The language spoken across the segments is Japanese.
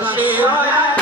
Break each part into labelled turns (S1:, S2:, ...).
S1: 好，谢谢。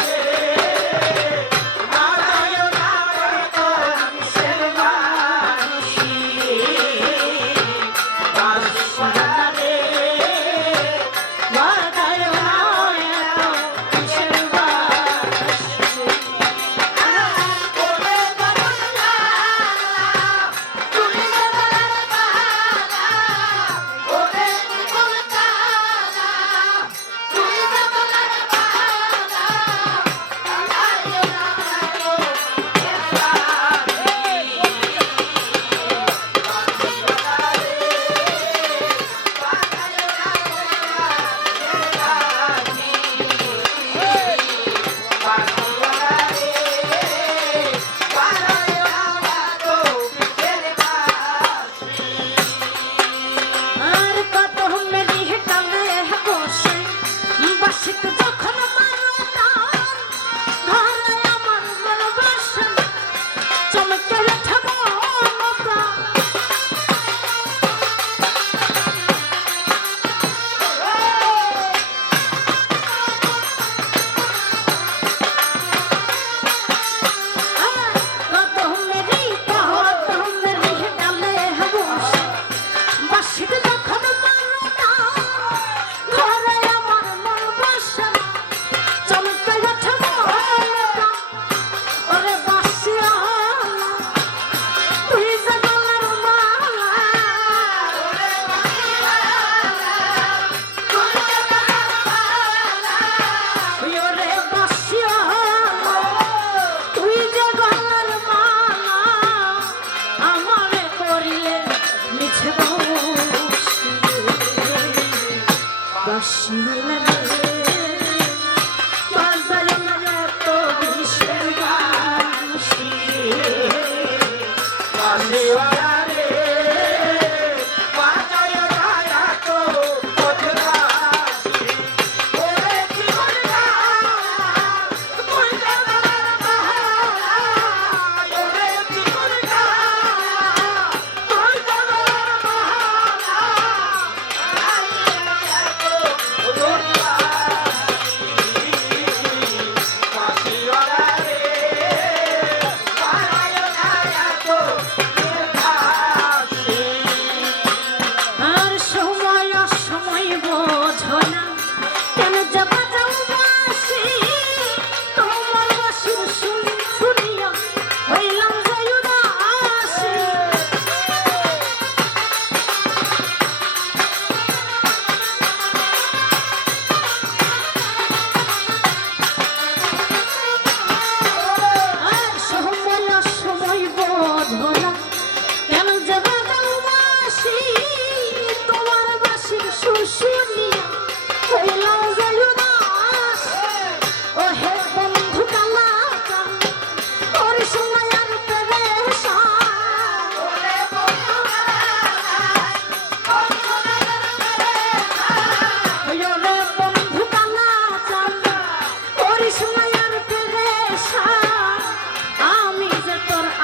S2: Sure.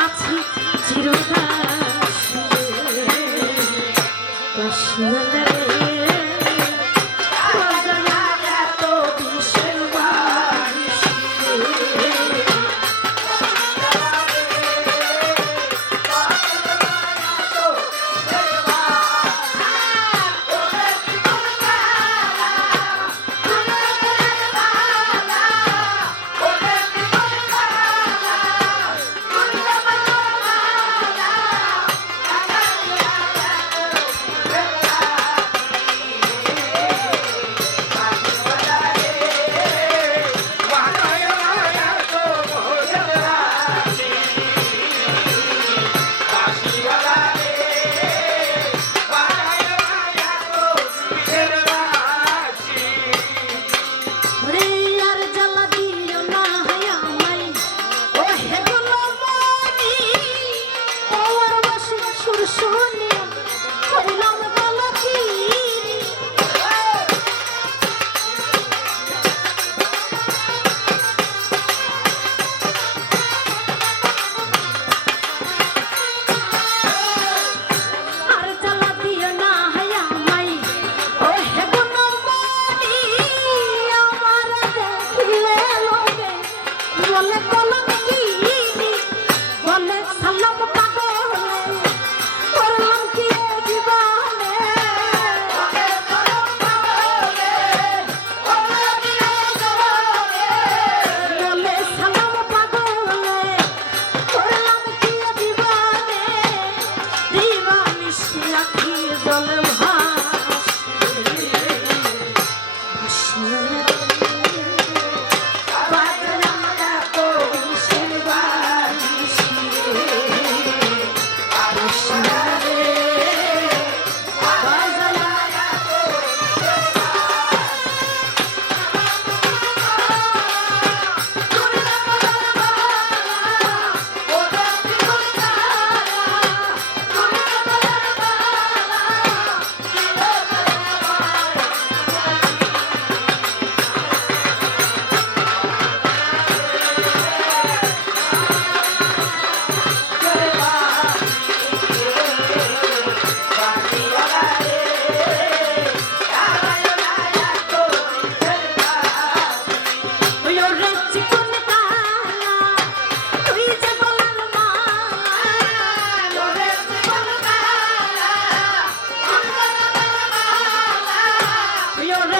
S2: আছি চিরকাল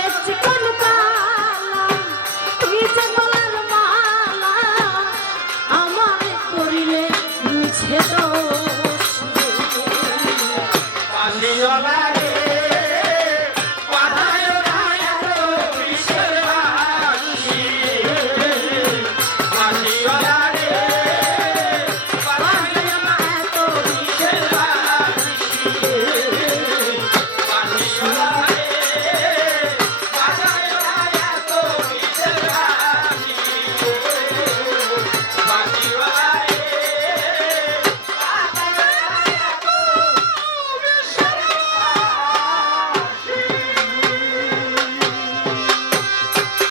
S2: just to